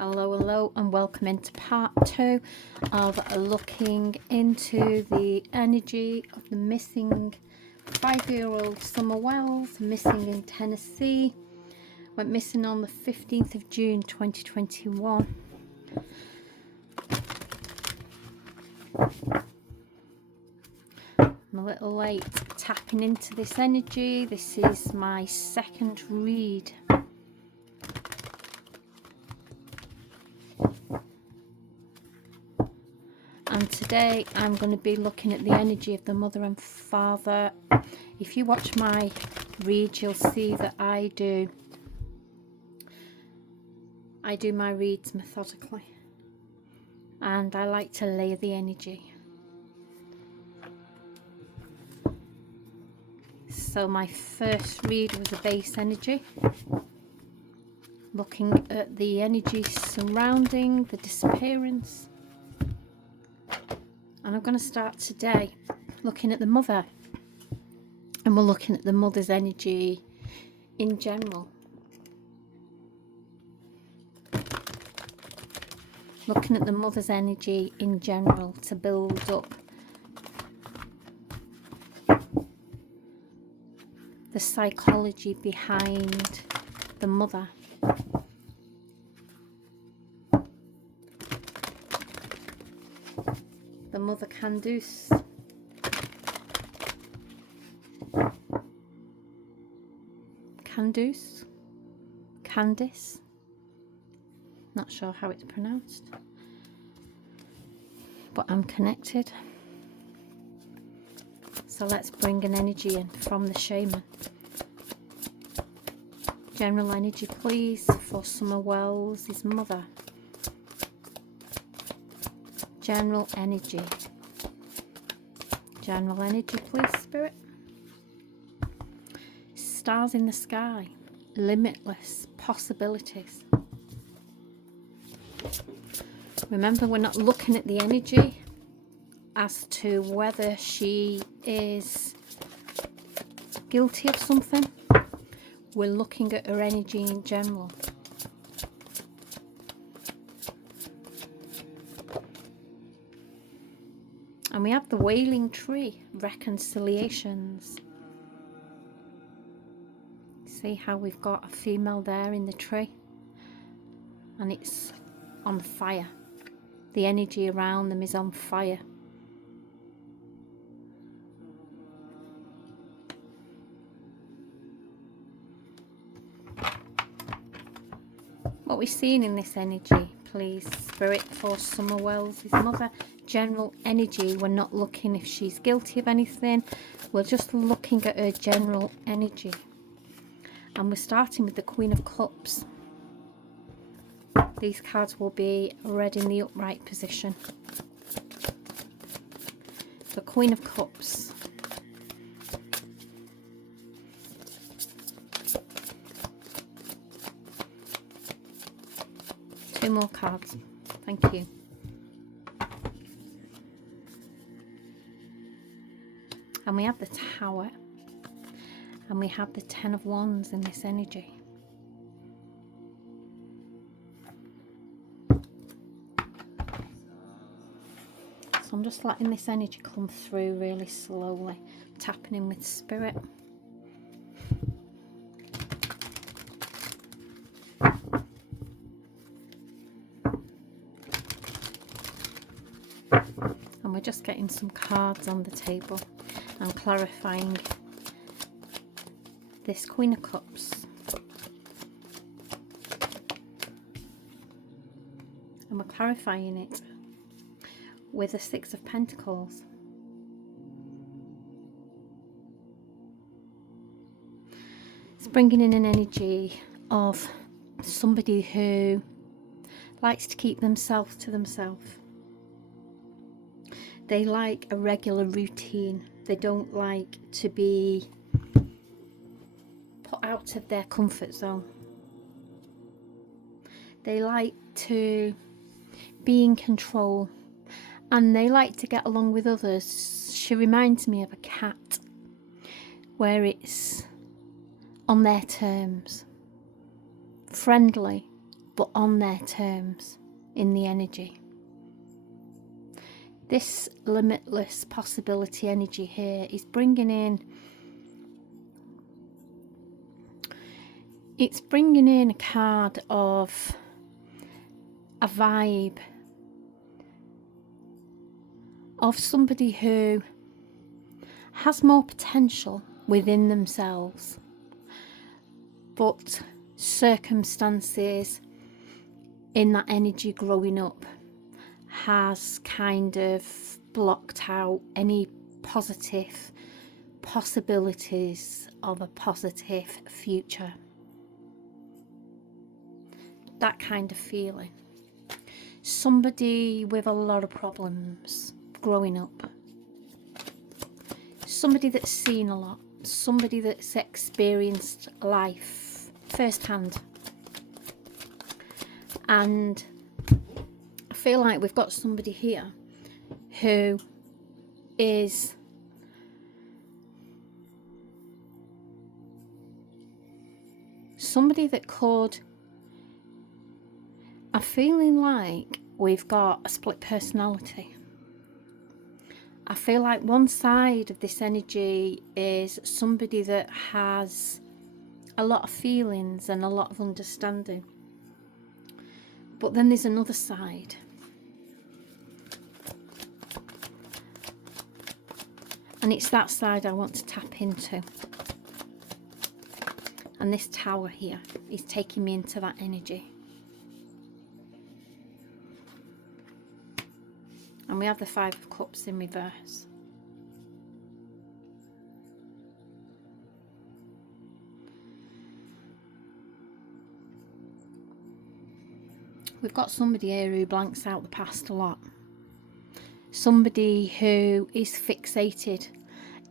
Hello, and welcome into part 2 of looking into the energy of the missing 5-year-old Summer Wells, missing in Tennessee. Went missing on the 15th of June 2021. I'm a little late tapping into this energy. This is my second read. And today I'm going to be looking at the energy of the mother and father. If you watch my read, you'll see that I do my reads methodically, and I like to layer the energy. So my first read was a base energy, looking at the energy surrounding the disappearance. And I'm going to start today looking at the mother, and we're looking at the mother's energy in general. Looking at the mother's energy in general to build up the psychology behind the mother. The mother Candace. Candice. Not sure how it's pronounced, but I'm connected. So let's bring an energy in from the shaman. General energy, please, for Summer Wells, his mother. General energy. General energy, please, Spirit. Stars in the sky. Limitless possibilities. Remember, we're not looking at the energy as to whether she is guilty of something. We're looking at her energy in general. And we have the Wailing Tree, reconciliations. See how we've got a female there in the tree, and it's on fire. The energy around them is on fire. What we're seeing in this energy, please, Spirit, for Summer Wells, his mother. General energy. We're not looking if she's guilty of anything. We're just looking at her general energy. And we're starting with the Queen of Cups. These cards will be read in the upright position. The Queen of Cups. Two more cards. Thank you. And we have the Tower. And we have the Ten of Wands in this energy. So I'm just letting this energy come through really slowly, tapping in with Spirit. And we're just getting some cards on the table and clarifying this Queen of Cups. And we're clarifying it with the Six of Pentacles. It's bringing in an energy of somebody who likes to keep themselves to themselves. They like a regular routine. They don't like to be put out of their comfort zone. They like to be in control, and they like to get along with others. She reminds me of a cat, where it's on their terms, friendly, but on their terms in the energy. This limitless possibility energy here is bringing in, it's bringing in a card of a vibe of somebody who has more potential within themselves, but circumstances in that energy growing up has kind of blocked out any positive possibilities of a positive future. That kind of feeling. Somebody with a lot of problems growing up. Somebody that's seen a lot. Somebody that's experienced life firsthand. And I feel like we've got somebody here who is somebody that could, I'm feeling like we've got a split personality. I feel like one side of this energy is somebody that has a lot of feelings and a lot of understanding. But then there's another side. And it's that side I want to tap into. And this tower here is taking me into that energy. And we have the Five of Cups in reverse. We've got somebody here who blanks out the past a lot. Somebody who is fixated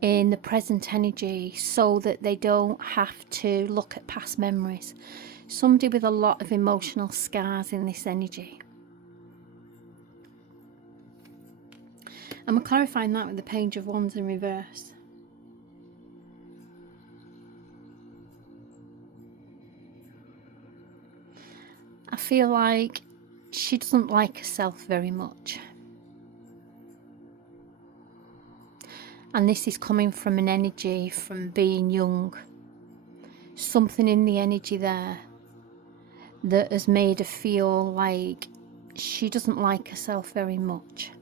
in the present energy so that they don't have to look at past memories. Somebody with a lot of emotional scars in this energy. And we're clarifying that with the Page of Wands in reverse. I feel like she doesn't like herself very much. And this is coming from an energy from being young. Something in the energy there that has made her feel like she doesn't like herself very much.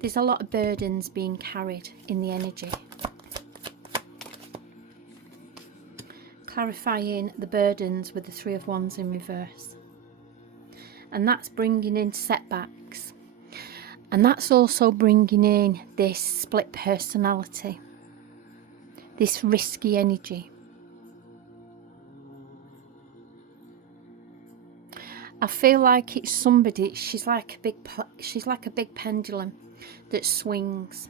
There's a lot of burdens being carried in the energy. Clarifying the burdens with the Three of Wands in reverse. And that's bringing in setbacks. And that's also bringing in this split personality. This risky energy. I feel like it's somebody, she's like a big pendulum that swings,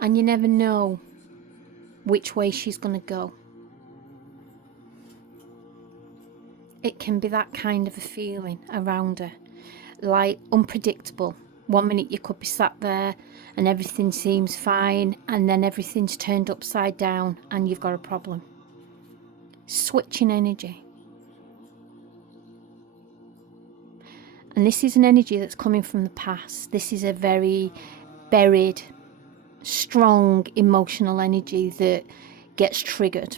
and you never know which way she's going to go. It can be that kind of a feeling around her, like unpredictable. One minute you could be sat there and everything seems fine, and then everything's turned upside down and you've got a problem. Switching energy. And this is an energy that's coming from the past. This is a very buried, strong emotional energy that gets triggered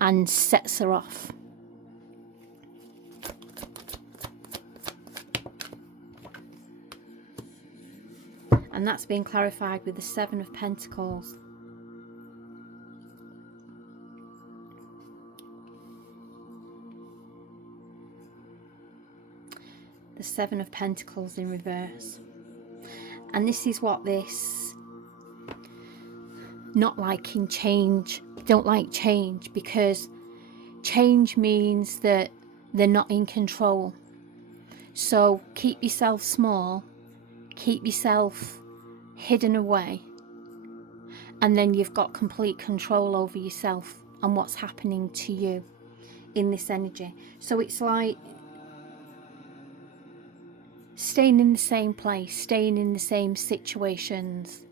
and sets her off. And that's being clarified with the Seven of Pentacles. The Seven of Pentacles in reverse. And this is what this not liking change, don't like change, because change means that they're not in control. So keep yourself small, keep yourself hidden away, and then you've got complete control over yourself and what's happening to you in this energy. So it's like staying in the same place, staying in the same situations.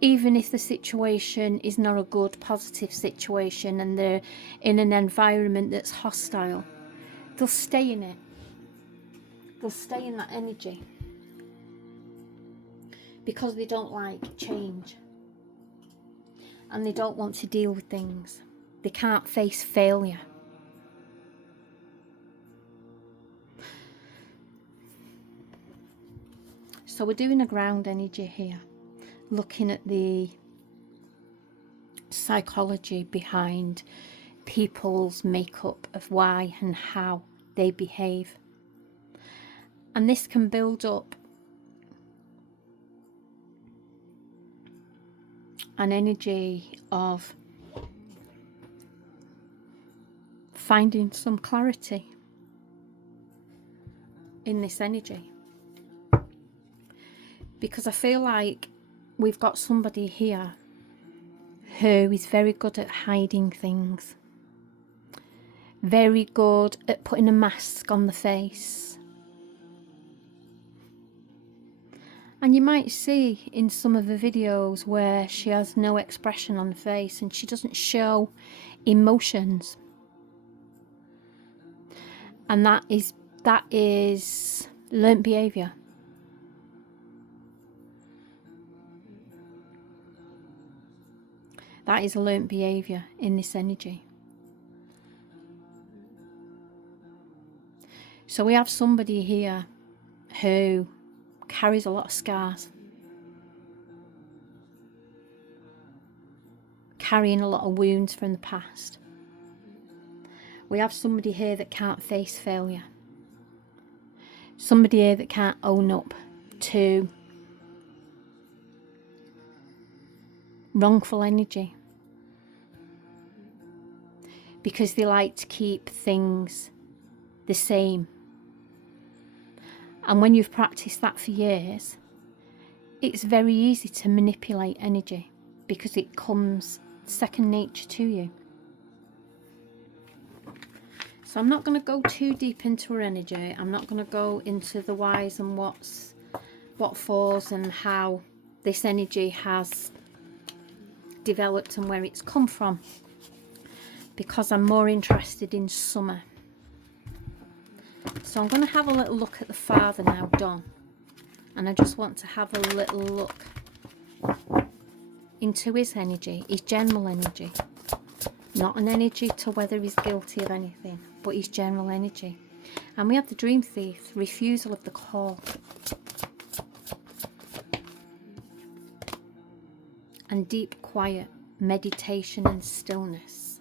Even if the situation is not a good, positive situation and they're in an environment that's hostile, they'll stay in it they'll stay in that energy because they don't like change and they don't want to deal with things. They can't face failure. So we're doing a ground energy here, looking at the psychology behind people's makeup of why and how they behave. And this can build up an energy of finding some clarity in this energy. Because I feel like we've got somebody here who is very good at hiding things, very good at putting a mask on the face. And you might see in some of the videos where she has no expression on the face and she doesn't show emotions. And that is learnt behaviour. That is learnt behaviour in this energy. So we have somebody here who carries a lot of scars, carrying a lot of wounds from the past. We have somebody here that can't face failure. Somebody here that can't own up to wrongful energy, because they like to keep things the same. And when you've practiced that for years, it's very easy to manipulate energy because it comes second nature to you. So I'm not going to go too deep into her energy. I'm not going to go into the whys and what fors and how this energy has developed and where it's come from, because I'm more interested in Summer. So I'm going to have a little look at the father now, Don, and I just want to have a little look into his energy, his general energy, not an energy to whether he's guilty of anything, but his general energy. And we have the Dream Thief, refusal of the call, and deep quiet, meditation and stillness.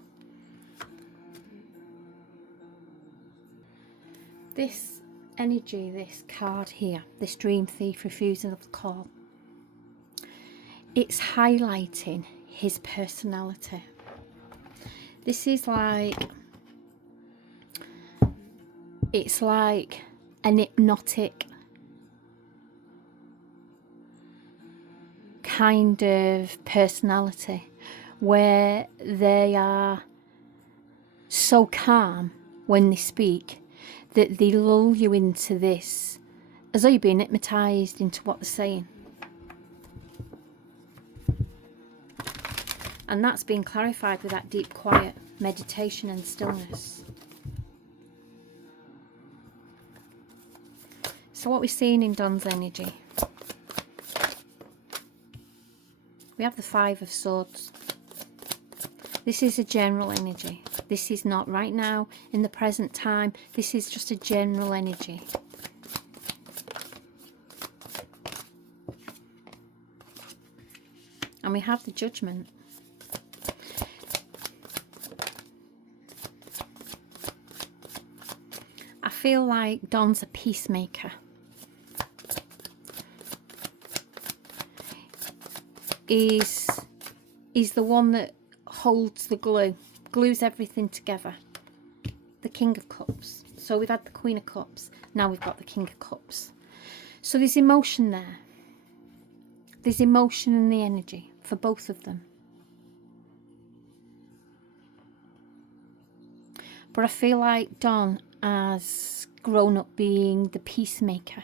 This energy, this card here, this Dream Thief, refusal of the call, it's highlighting his personality. This is like, it's like an hypnotic kind of personality where they are so calm when they speak that they lull you into this as though you're being hypnotized into what they're saying. And that's being clarified with that deep quiet meditation and stillness. So what we're seeing in Don's energy, we have the Five of Swords. This is a general energy. This is not right now, in the present time. This is just a general energy. And we have the Judgment. I feel like Don's a peacemaker. He's the one that holds the glue, glues everything together. The King of Cups. So we've had the Queen of Cups, now we've got the King of Cups. So there's emotion there. There's emotion in the energy for both of them. But I feel like Don has grown up being the peacemaker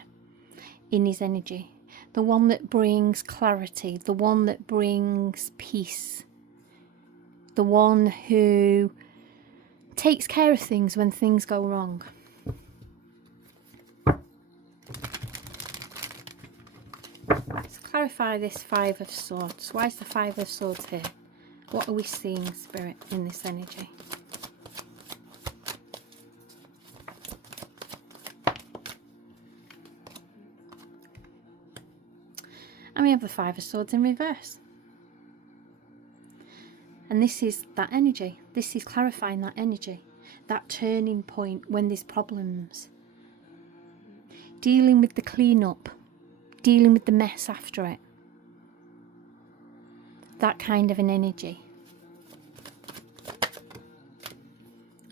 in his energy. The one that brings clarity, the one that brings peace, the one who takes care of things when things go wrong. Clarify this Five of Swords. Why is the Five of Swords here? What are we seeing, Spirit, in this energy? And we have the Five of Swords in reverse. And this is that energy. This is clarifying that energy. That turning point when there's problems. Dealing with the cleanup. Dealing with the mess after it. That kind of an energy.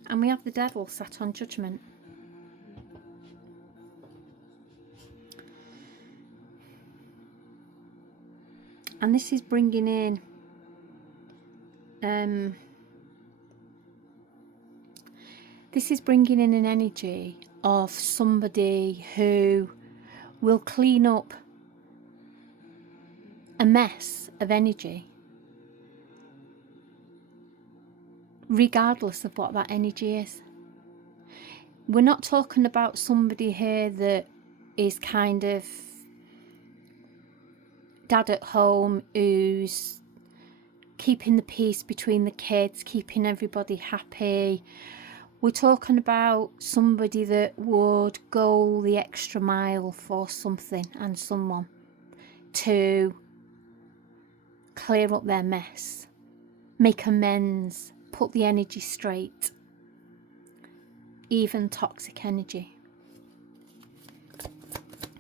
And we have the Devil sat on Judgment. And this is bringing in an energy of somebody who will clean up a mess of energy, regardless of what that energy is. We're not talking about somebody here that is kind of dad at home who's keeping the peace between the kids, keeping everybody happy. We're talking about somebody that would go the extra mile for something and someone to clear up their mess, make amends, put the energy straight. Even toxic energy.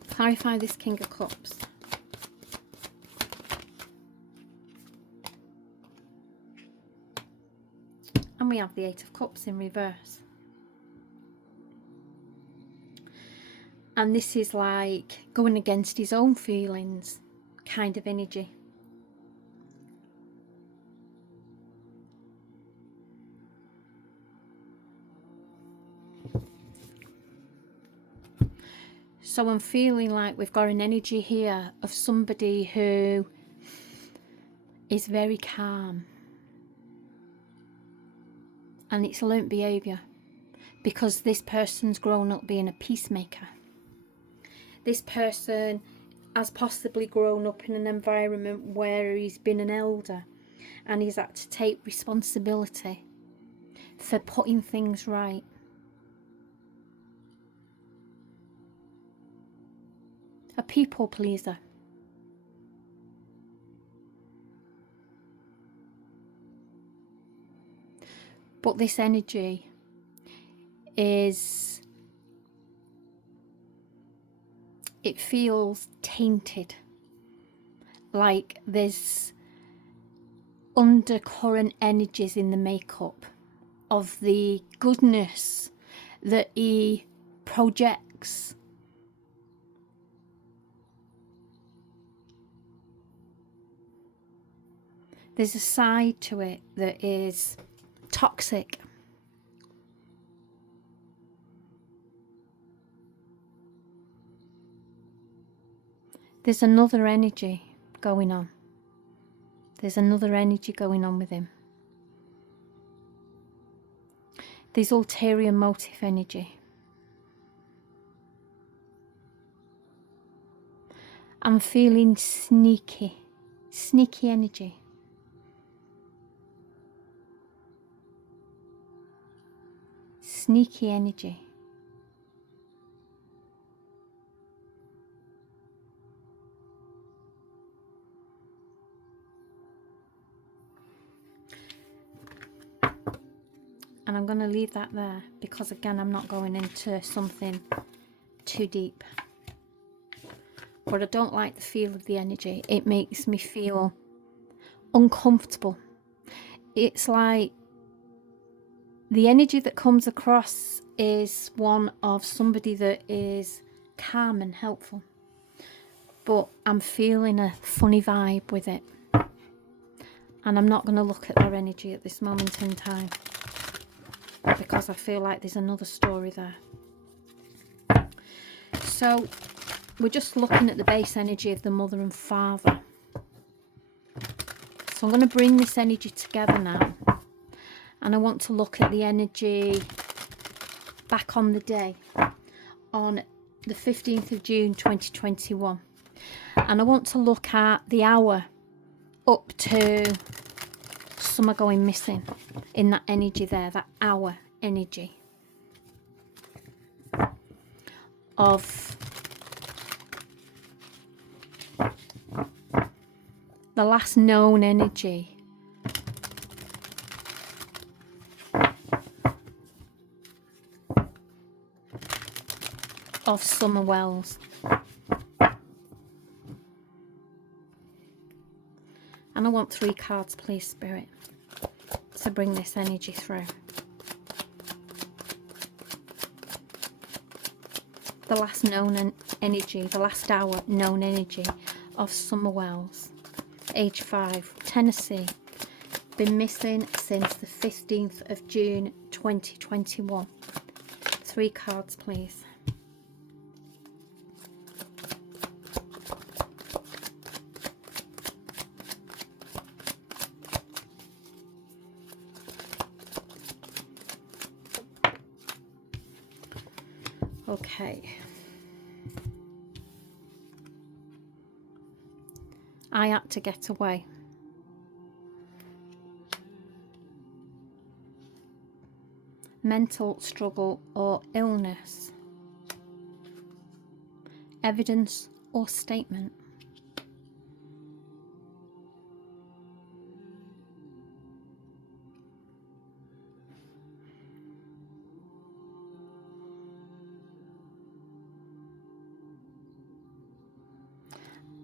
Clarify this King of Cups. And we have the Eight of Cups in reverse. And this is like going against his own feelings kind of energy. So I'm feeling like we've got an energy here of somebody who is very calm. And it's learnt behaviour. Because this person's grown up being a peacemaker. This person has possibly grown up in an environment where he's been an elder. And he's had to take responsibility for putting things right. A people pleaser. But this energy is, it feels tainted. Like there's undercurrent energies in the makeup of the goodness that he projects. There's a side to it that is toxic. There's another energy going on. There's another energy going on with him. There's ulterior motive energy. I'm feeling sneaky energy. Sneaky energy. And I'm going to leave that there because again I'm not going into something too deep. But I don't like the feel of the energy. It makes me feel uncomfortable. It's like the energy that comes across is one of somebody that is calm and helpful. But I'm feeling a funny vibe with it. And I'm not going to look at their energy at this moment in time. Because I feel like there's another story there. So we're just looking at the base energy of the mother and father. So I'm going to bring this energy together now. And I want to look at the energy back on the day. On the 15th of June 2021. And I want to look at the hour up to Summer going missing in that energy there, that hour energy of the last known energy of Summer Wells. And I want 3 cards, please, Spirit, to bring this energy through. The last known energy, the last hour known energy of Summer Wells, age 5, Tennessee, been missing since the 15th of June 2021. 3 cards, please. Okay. I had to get away. Mental struggle or illness. Evidence or statement.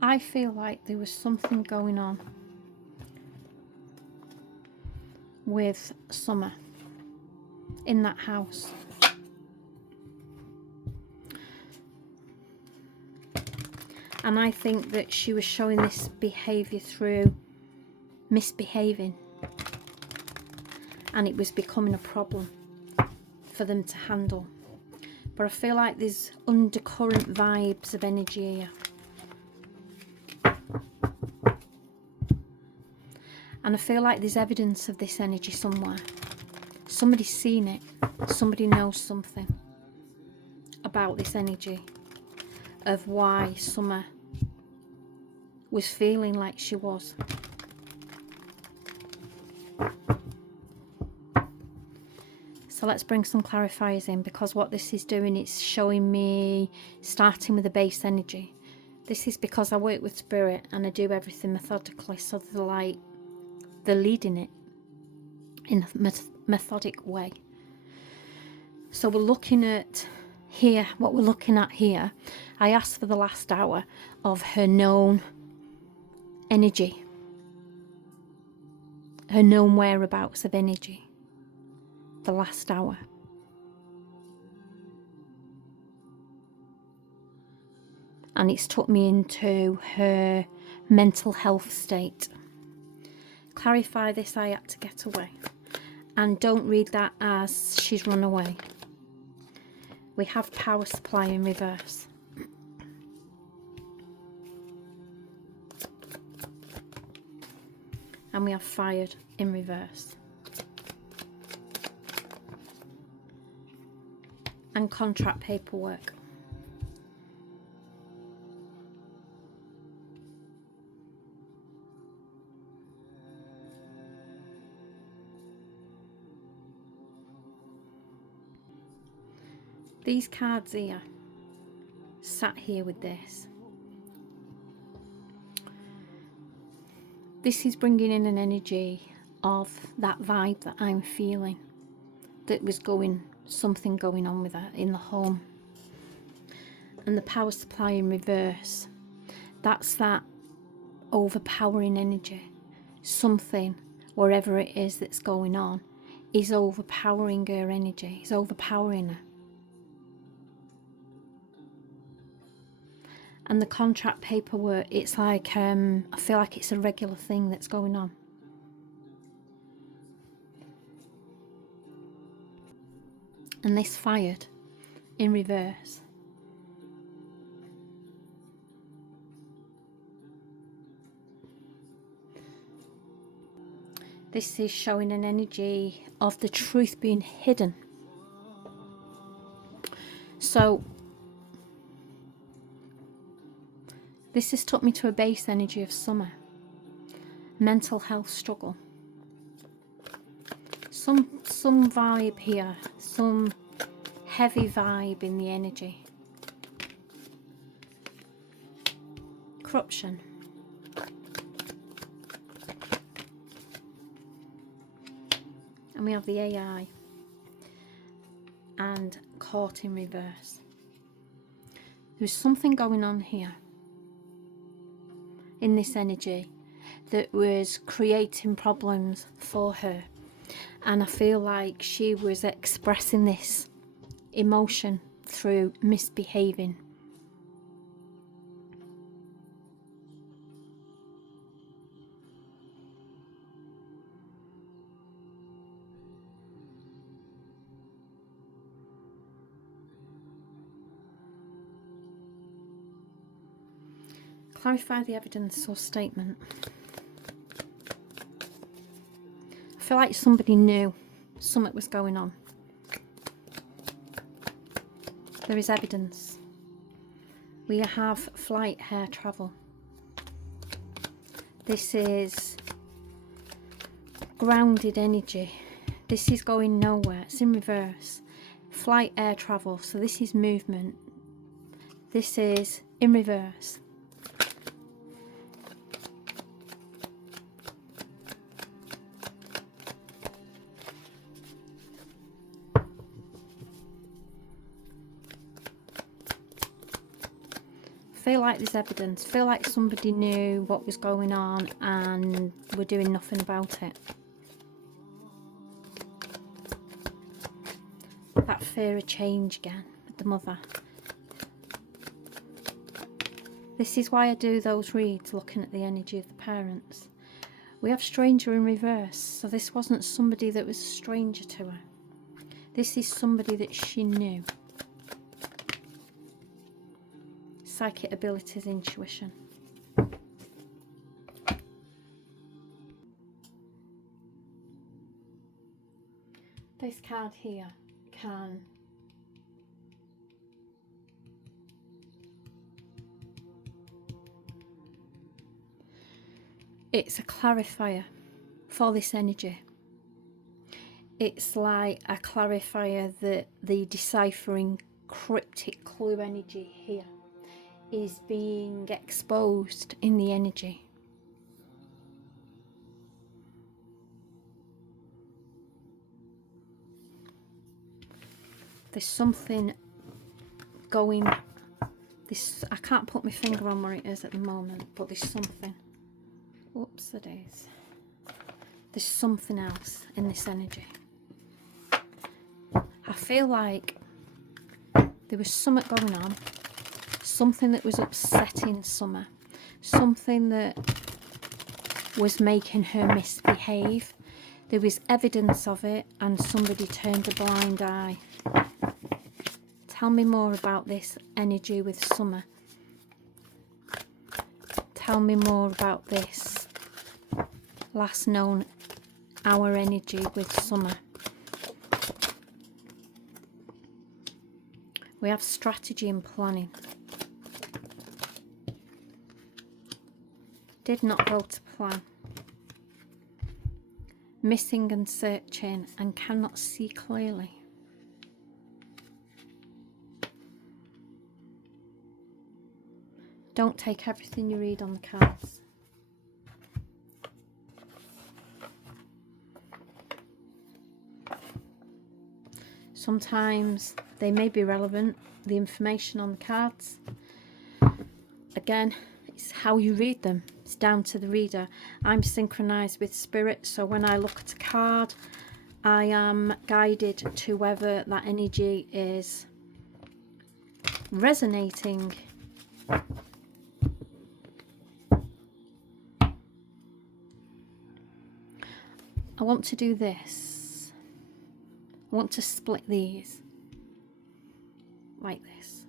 I feel like there was something going on with Summer in that house. And I think that she was showing this behaviour through misbehaving. And it was becoming a problem for them to handle. But I feel like there's undercurrent vibes of energy here. And I feel like there's evidence of this energy somewhere. Somebody's seen it. Somebody knows something about this energy of why Summer was feeling like she was. So let's bring some clarifiers in, because what this is doing, it's showing me starting with the base energy. This is because I work with spirit and I do everything methodically, so they're leading it in a methodic way. So we're looking at here, what we're looking at here, I asked for the last hour of her known energy, her known whereabouts of energy, the last hour. And it's took me into her mental health state. Clarify this, I had to get away. And don't read that as she's run away. We have power supply in reverse. And we have fired in reverse. And contract paperwork. These cards here, sat here with this. This is bringing in an energy of that vibe that I'm feeling, that was something going on with her in the home. And the power supply in reverse, that's that overpowering energy. Something, wherever it is that's going on, is overpowering her energy, is overpowering her. And the contract paperwork, it's like, I feel like it's a regular thing that's going on. And this fired in reverse. This is showing an energy of the truth being hidden. So This has took me to a base energy of summer. Mental health struggle. Some vibe here, some heavy vibe in the energy. Corruption. And we have the AI and caught in reverse. There's something going on here in this energy that was creating problems for her, and I feel like she was expressing this emotion through misbehaving. Clarify the evidence or statement. I feel like somebody knew something was going on. There is evidence. We have flight, air travel. This is grounded energy. This is going nowhere. It's in reverse. Flight, air travel. So this is movement. This is in reverse. Feel like there's evidence. Feel like somebody knew what was going on and were doing nothing about it. That fear of change again with the mother. This is why I do those reads, looking at the energy of the parents. We have stranger in reverse, so this wasn't somebody that was a stranger to her. This is somebody that she knew. Psychic abilities, intuition. This card here can it's a clarifier for this energy. It's like a clarifier that the deciphering cryptic clue energy here is being exposed in the energy. There's something going, this, I can't put my finger on where it is at the moment, but there's something. Whoops, it is. There's something else in this energy. I feel like there was something going on. Something that was upsetting Summer, something that was making her misbehave. There was evidence of it and somebody turned a blind eye. Tell me more about this energy with Summer. Tell me more about this last known hour energy with Summer. We have strategy and planning. Did not go to plan. Missing and searching and cannot see clearly. Don't take everything you read on the cards. Sometimes they may be relevant, the information on the cards. Again, it's how you read them. It's down to the reader. I'm synchronized with spirit, so when I look at a card, I am guided to whether that energy is resonating I want to do this. I want to split these like this.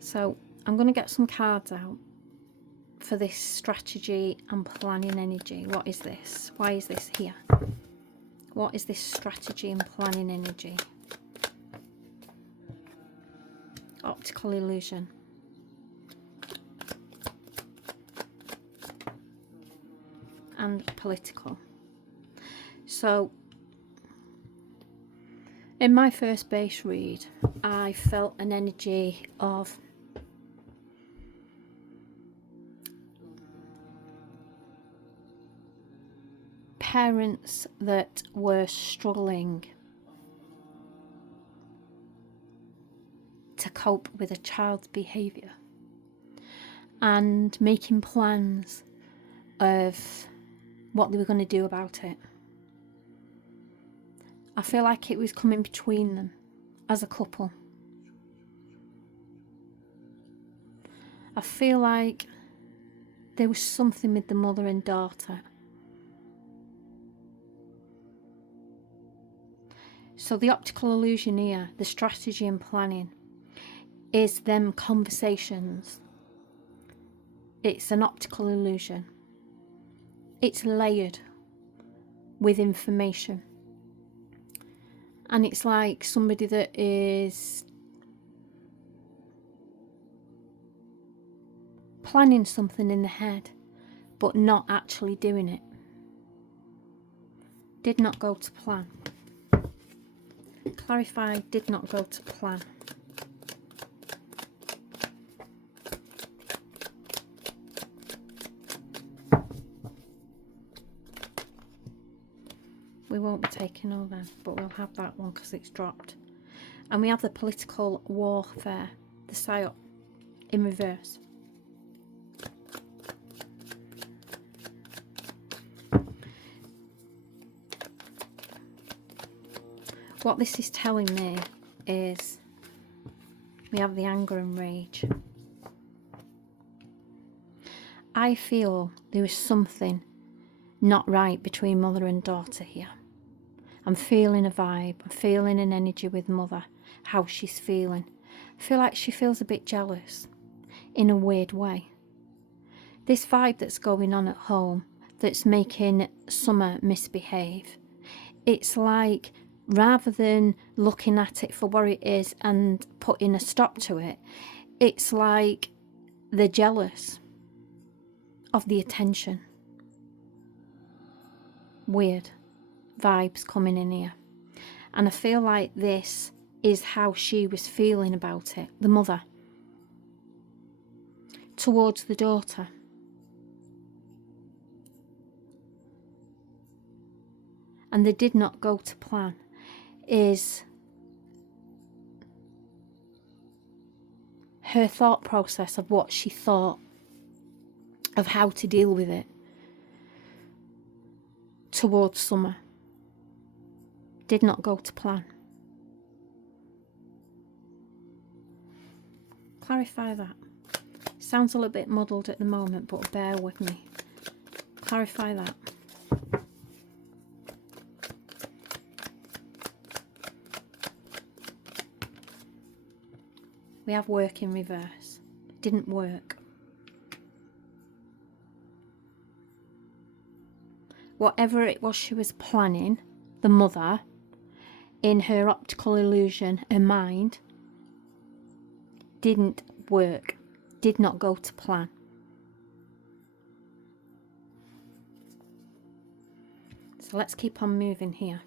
So I'm going to get some cards out for this strategy and planning energy. What is this? Why is this here? What is this strategy and planning energy? Optical illusion. And political. So, in my first base read, I felt an energy of parents that were struggling to cope with a child's behaviour and making plans of what they were going to do about it. I feel like it was coming between them as a couple. I feel like there was something with the mother and daughter. So the optical illusion here, the strategy and planning, is them conversations. It's an optical illusion. It's layered with information. And it's like somebody that is planning something in the head, but not actually doing it. Did not go to plan. Clarify, did not go to plan. We won't be taking all them, but we'll have that one because it's dropped. And we have the political warfare, the psyop, in reverse. What this is telling me is we have the anger and rage. I feel there is something not right between mother and daughter here. I'm feeling a vibe, I'm feeling an energy with mother, how she's feeling. I feel like she feels a bit jealous in a weird way. This vibe that's going on at home that's making Summer misbehave, it's like rather than looking at it for what it is and putting a stop to it, it's like they're jealous of the attention. Weird vibes coming in here. And I feel like this is how she was feeling about it, the mother, towards the daughter. And they did not go to plan. Is her thought process of what she thought of how to deal with it towards Summer did not go to plan. Clarify that. Sounds a little bit muddled at the moment, but bear with me. Clarify that. We have work in reverse. Didn't work. Whatever it was she was planning, the mother, in her optical illusion, her mind, didn't work. Did not go to plan. So let's keep on moving here.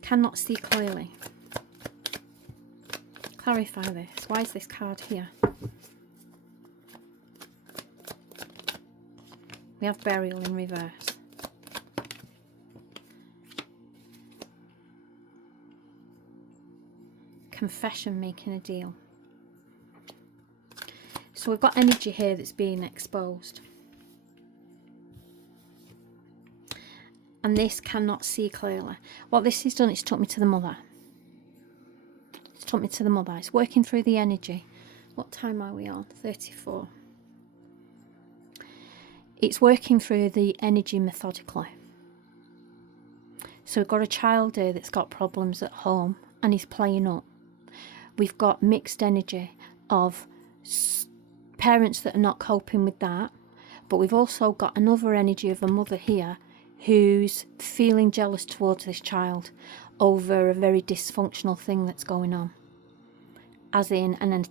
Cannot see clearly. Clarify this. Why is this card here? We have burial in reverse. Confession, making a deal. So we've got energy here that's being exposed. And this cannot see clearly. What this has done, it's took me to the mother. It's took me to the mother. It's working through the energy. What time are we on? 34. It's working through the energy methodically. So we've got a child here that's got problems at home and he's playing up. We've got mixed energy of parents that are not coping with that, but we've also got another energy of a mother here who's feeling jealous towards this child over a very dysfunctional thing that's going on, as in an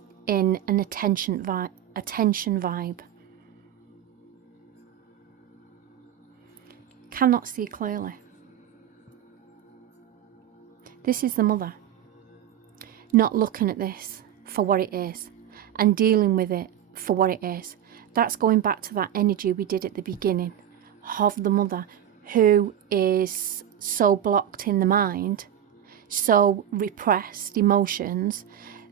attention vibe. Cannot see clearly. This is the mother not looking at this for what it is and dealing with it for what it is. That's going back to that energy we did at the beginning of the mother who is so blocked in the mind, so repressed emotions,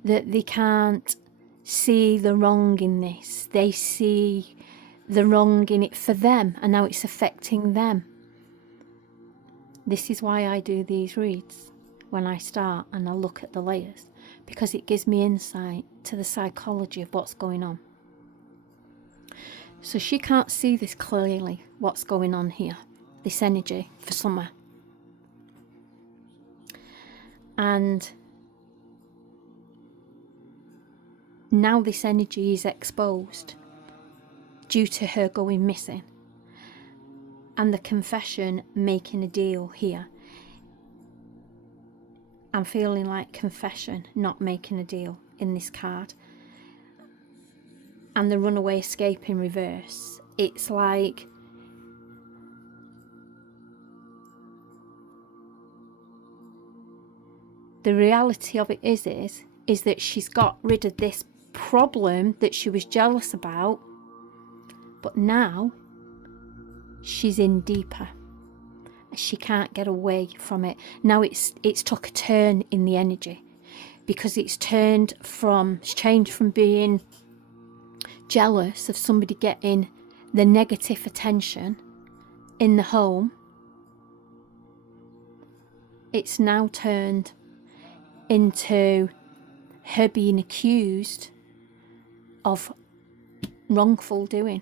that they can't see the wrong in this. They see the wrong in it for them, and now it's affecting them. This is why I do these reads when I start and I look at the layers, because it gives me insight to the psychology of what's going on. So she can't see this clearly, what's going on here, this energy for Summer. And now this energy is exposed due to her going missing and the confession making a deal here. I'm feeling like confession not making a deal in this card. And the runaway escape in reverse. It's like the reality of it is that she's got rid of this problem that she was jealous about, but now she's in deeper. She can't get away from it. Now it's took a turn in the energy, because it's changed from being jealous of somebody getting the negative attention in the home. It's now turned into her being accused of wrongful doing.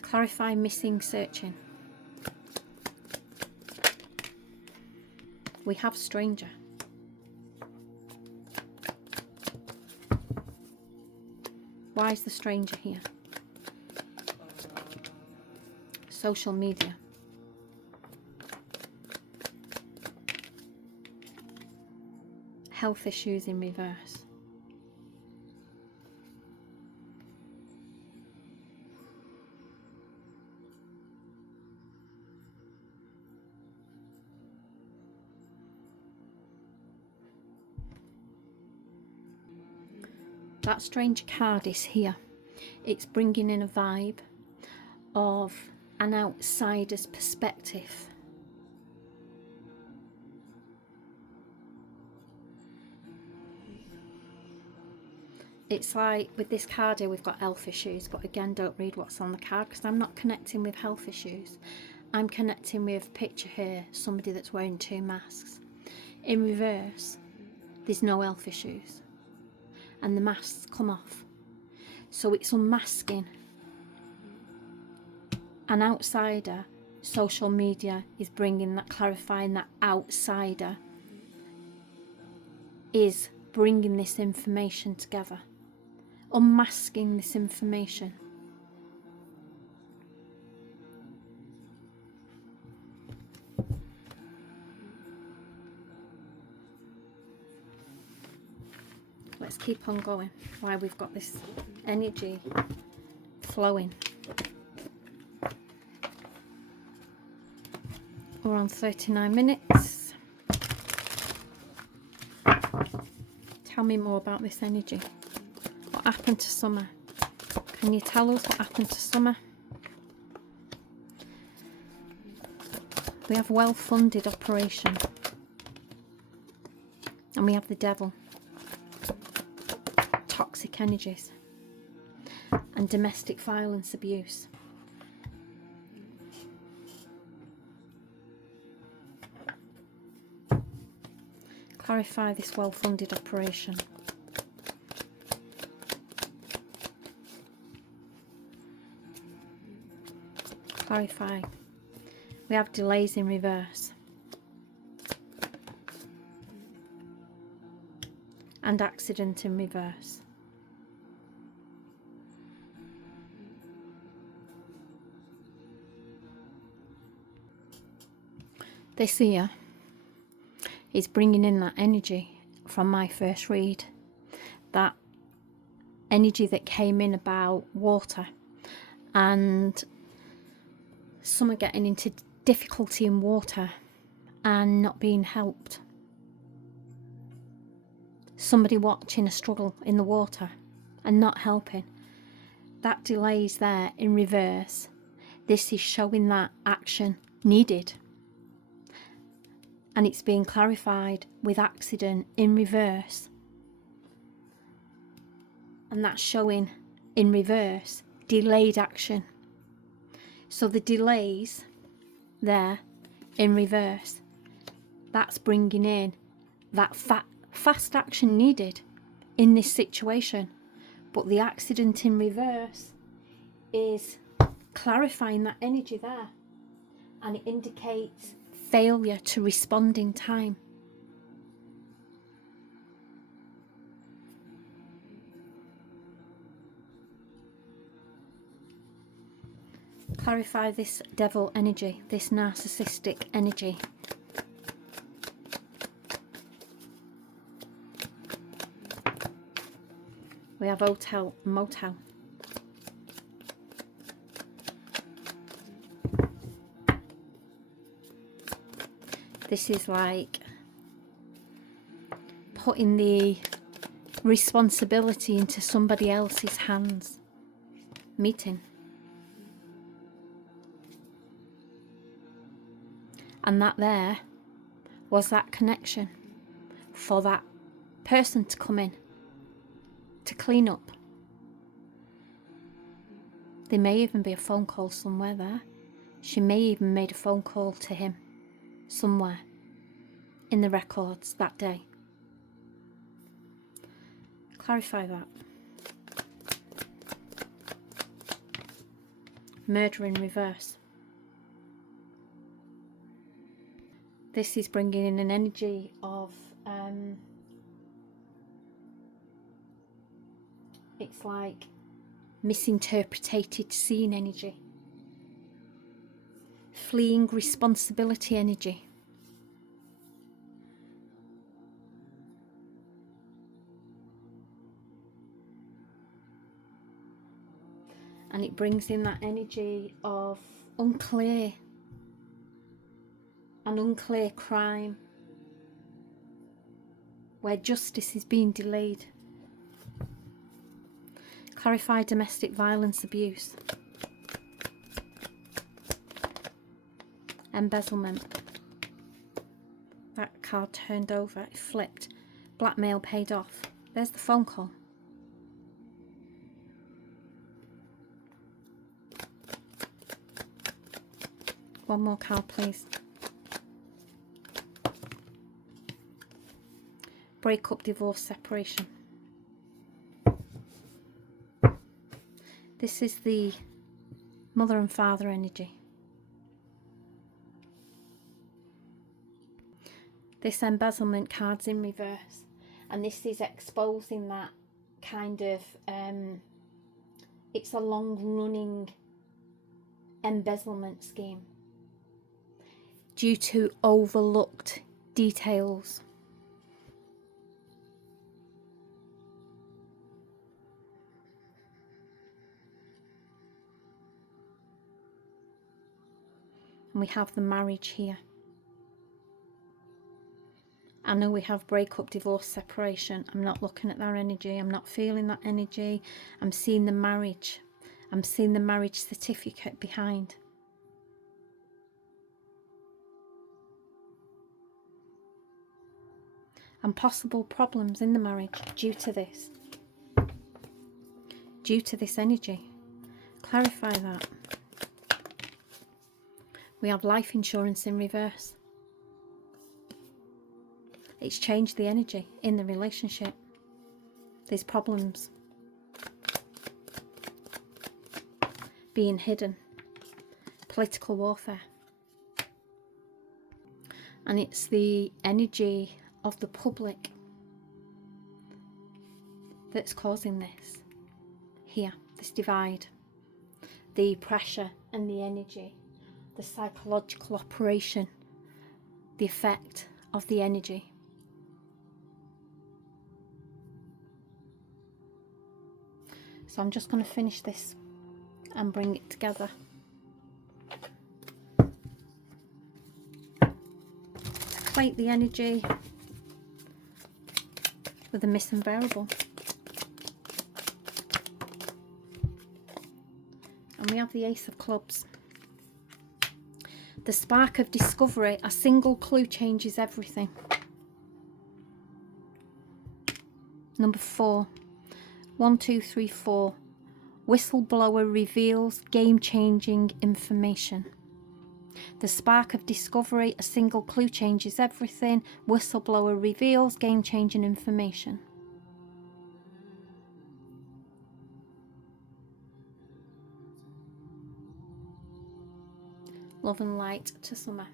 Clarify missing searching. We have stranger. Why is the stranger here? Social media. Health issues in reverse. That strange card is here. It's bringing in a vibe of an outsider's perspective. It's like with this card here, we've got health issues, but again, don't read what's on the card because I'm not connecting with health issues. I'm connecting with a picture here, somebody that's wearing 2 masks. In reverse, there's no health issues. And the masks come off. So it's unmasking. An outsider, social media is bringing that, clarifying that outsider is bringing this information together. Unmasking this information. Let's keep on going while we've got this energy flowing. We're on 39 minutes. Tell me more about this energy. What happened to Summer? Can you tell us what happened to Summer? We have well-funded operation. And we have the devil. Toxic energies. And domestic violence abuse. Clarify this well-funded operation. Clarify. We have delays in reverse. And accident in reverse. This here is bringing in that energy from my first read. That energy that came in about water, and some are getting into difficulty in water and not being helped. Somebody watching a struggle in the water and not helping. That delay is there in reverse. This is showing that action needed. And it's being clarified with accident in reverse. And that's showing in reverse delayed action. So the delays there in reverse, that's bringing in that fast action needed in this situation. But the accident in reverse is clarifying that energy there, and it indicates failure to respond in time. Clarify this devil energy, this narcissistic energy. We have hotel, motel. This is like putting the responsibility into somebody else's hands. Meeting. And that there was that connection for that person to come in to clean up. There may even be a phone call somewhere there. She may even made a phone call to him somewhere in the records that day. Clarify that. Murder in reverse. This is bringing in an energy of it's like misinterpreted scene energy, fleeing responsibility energy. And it brings in that energy of unclear, an unclear crime where justice is being delayed. Clarify domestic violence abuse. Embezzlement. That card turned over, it flipped. Blackmail paid off. There's the phone call. One more card, please. Breakup, divorce, separation. This is the mother and father energy. This embezzlement card's in reverse, and this is exposing that kind of it's a long running embezzlement scheme due to overlooked details. And we have the marriage here. I know we have breakup, divorce, separation. I'm not looking at that energy. I'm not feeling that energy. I'm seeing the marriage. I'm seeing the marriage certificate behind. And possible problems in the marriage due to this. Due to this energy. Clarify that. We have life insurance in reverse. It's changed the energy in the relationship. There's problems being hidden. Political warfare. And it's the energy of the public that's causing this. Here, this divide. The pressure and the energy. The psychological operation the effect of the energy. So I'm just going to finish this and bring it together. To collate the energy with the missing variable. And we have the Ace of Clubs. The spark of discovery, a single clue changes everything. Number 4. 1, 2, 3, 4. Whistleblower reveals game-changing information. The spark of discovery, a single clue changes everything. Whistleblower reveals game-changing information. Love and light to Summer.